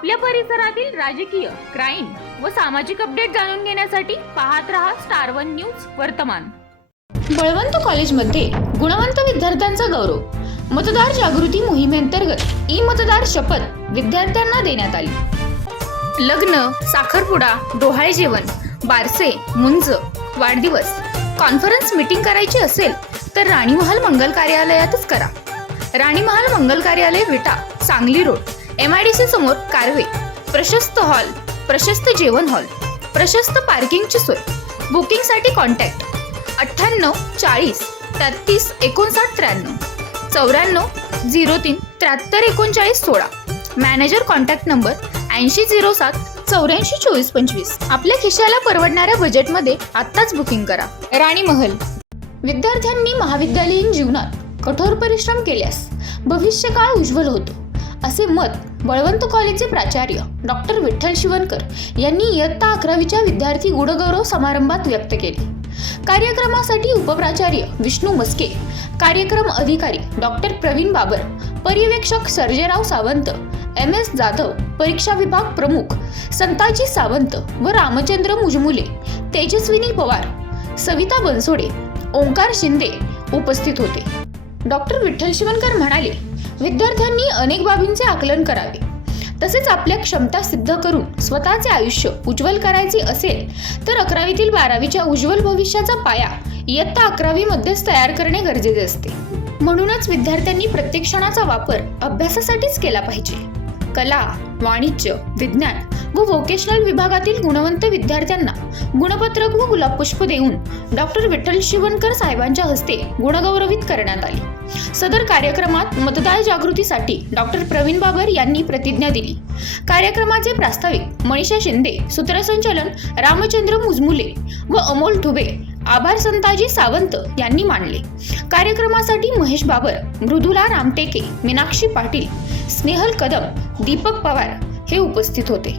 आपल्या परिसरातील राजकीय क्राईम व सामाजिक अपडेट जाणून घेण्यासाठी पाहत रहा स्टार वन न्यूज वर्तमान. बळवंत कॉलेजमध्ये गुणवंत विद्यार्थ्यांचा गौरव. मतदार जागृती मोहिमेअंतर्गत ई मतदार शपथ विद्यार्थ्यांना देण्यात आली. लग्न साखरपुडा डोहाळे जेवण बारसे मुंज वाढदिवस कॉन्फरन्स मीटिंग करायची असेल तर राणी महाल मंगल कार्यालयातच करा. राणी महाल मंगल कार्यालय Vita Sangli road. M I D C समोर कारवे प्रशस्त हॉल प्रशस्त जेवण हॉल प्रशस्त पार्किंगची सोय. बुकिंगसाठी कॉन्टॅक्ट. अठ्ठ्याण्णव चाळीस तेहतीस एकोणसाठ त्र्याण्णव. चौऱ्याण्णव झिरो तीन त्र्याहत्तर एकोणचाळीस सोळा. मॅनेजर कॉन्टॅक्ट नंबर ऐंशी झिरो सात चौऱ्याऐंशी चोवीस पंचवीस. आपल्या खिशाला परवडणाऱ्या बजेटमध्ये आत्ताच बुकिंग करा. राणी महल. विद्यार्थ्यांनी महाविद्यालयीन जीवनात कठोर परिश्रम केल्यास भविष्यकाळ उज्ज्वल होतो. असे मत बळवंत कॉलेजचे प्राचार्य डॉक्टर विठ्ठल शिवणकर यांनी इयत्ता अकरावीच्या विद्यार्थी गुणगौरव समारंभात व्यक्त केले. कार्यक्रमासाठी उपप्राचार्य विष्णू मस्के कार्यक्रम अधिकारी डॉक्टर प्रवीण बाबर पर्यवेक्षक सर्जेराव सावंत एम एस जाधव परीक्षा विभाग प्रमुख संताजी सावंत व रामचंद्र मुजमुले तेजस्विनी पवार सविता बनसोडे ओंकार शिंदे उपस्थित होते. डॉक्टर विठ्ठल शिवणकर म्हणाले विद्यार्थ्यांनी अनेक बाबींचे आकलन करावे. तसेच आपल्या क्षमता सिद्ध करून स्वतःचे आयुष्य उज्ज्वल करायचे असेल तर अकरावीतील बारावीच्या उज्ज्वल भविष्याचा पाया इयत्ता अकरावीमध्येच तयार करणे गरजेचे असते. म्हणूनच विद्यार्थ्यांनी प्रत्येक क्षणाचा वापर अभ्यासासाठीच केला पाहिजे. कला वाणिज्य विज्ञान व व्होकेशनल विभागातील गुणवंत विद्यार्थ्यांना गुणपत्रक व गुलाबपुष्प देऊन डॉक्टर विठ्ठल शिवणकर साहेबांच्या हस्ते गुणगौरवित करण्यात आले. सदर कार्यक्रमात मतदार जागृतीसाठी डॉक्टर प्रवीण बाबर यांनी प्रतिज्ञा दिली. कार्यक्रमाचे प्रास्ताविक मनीषा शिंदे सूत्रसंचालन रामचंद्र मुजमुले व अमोल ठुबे आभार संताजी सावंत यांनी मांडले कार्यक्रमासाठी महेश बाबर मृदुला रामटेके मीनाक्षी पाटील स्नेहल कदम दीपक पवार हे उपस्थित होते.